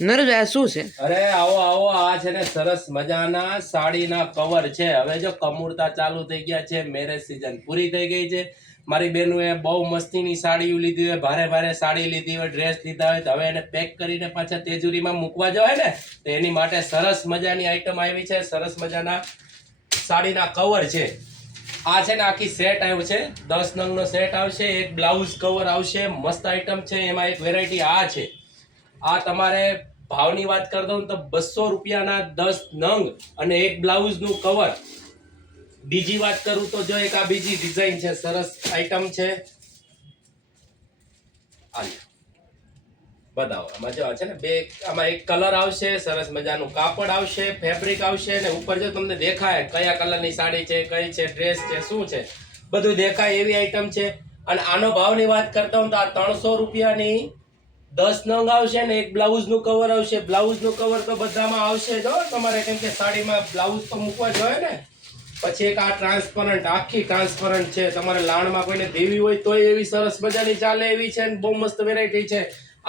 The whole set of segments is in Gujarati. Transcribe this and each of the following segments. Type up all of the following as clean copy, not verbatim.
નરેશભાઈ આ શું છે? અરે આવો આવો, આ છે ને સરસ મજાના સાડીના કવર છે. હવે જો કમુરતા ચાલુ થઈ ગયા છે, મેરેજ સીઝન પૂરી થઈ ગઈ છે. મારી બહેનોએ બહુ મસ્તીની સાડીઓ લીધી હોય, ભારે ભારે સાડી લીધી હોય, ડ્રેસ લીધા હોય, તો હવે એને પેક કરીને પાછા તેજુરીમાં મૂકવા જોઈએ ને, તો એની માટે સરસ મજાની આઈટમ આવી છે. સરસ મજાના સાડીના કવર છે. આ છે ને આખી સેટ આવ્યો છે, 10 નંગનો સેટ આવશે. એક બ્લાઉઝ કવર આવશે, મસ્ત આઈટમ છે. એમાં એક વેરાયટી આ છે. આ તમારે ભાવની વાત કરી દઉં તો 200 રૂપિયાના 10 નંગ અને એક બ્લાઉઝનું કવર. બીજી વાત કરું તો જો એક આ બીજી ડિઝાઇન છે, સરસ આઈટમ છે. બતાવો, આમાં જો છે ને બે, આમાં એક કલર આવશે, સરસ મજાનું કાપડ આવશે, ફેબ્રિક આવશે, અને ઉપર જો તમને દેખાય કયા કલરની સાડી છે, કઈ છે, ડ્રેસ છે, શું છે, બધું દેખાય એવી આઈટમ છે. અને આનો ભાવની વાત કરતા હું તો આ 300 રૂપિયાની 10 નંગ આવશે ને એક બ્લાઉઝનું કવર આવશે. બ્લાઉઝનું કવર તો બધામાં આવશે જો તમારે, કેમ કે સાડીમાં બ્લાઉઝ તો મૂકવા જોઈએ ને. પછી એક આ ટ્રાન્સપરન્ટ, આખી ટ્રાન્સપરન્ટ છે. તમારે લાણમાં કોઈને દેવી હોય તોય એવી સરસ મજાની ચાલે એવી છે, બહુ મસ્ત વેરાયટી છે.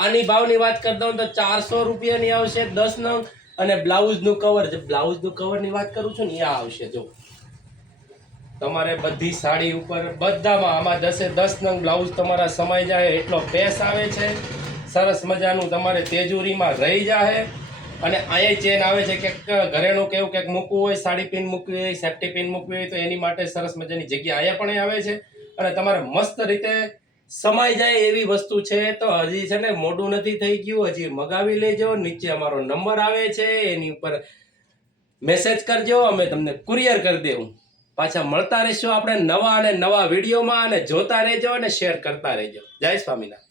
આની ભાવની વાત કરતા હું તો 400 રૂપિયાની આવશે 10 નંગ, અને બ્લાઉઝનું કવર, જે બ્લાઉઝનું કવરની વાત કરું છું ને, આ આવશે જો તમારે બધી સાડી ઉપર બધામાં. આમાં 10 નંગ બ્લાઉઝ તમારા સમાઈ જાય એટલો પેસ આવે છે. સરસ મજાનું તમારે તેજુરીમાં રહી જાય. અને અહીંયા ચેન આવે છે કે ઘરેણું કેવું કંઈક મૂકવું હોય, સાડી પિન મૂકવી હોય, સેફ્ટી પિન મૂકવી હોય, તો એની માટે સરસ મજાની જગ્યા અહીંયા પણ આવે છે. અને તમારે મસ્ત રીતે સમાઈ જાય એવી વસ્તુ છે. તો હજી છે ને મોડું નથી થઈ ગયું, હજી મગાવી લેજો. નીચે અમારો નંબર આવે છે, એની ઉપર મેસેજ કરજો, અમે તમને કુરિયર કરી દેવું. પાછા મળતા રહેશું આપણે નવા અને નવા વિડીયોમાં, અને જોતા રહેજો અને શેર કરતા રહેજો. જય સ્વામિનારાયણ.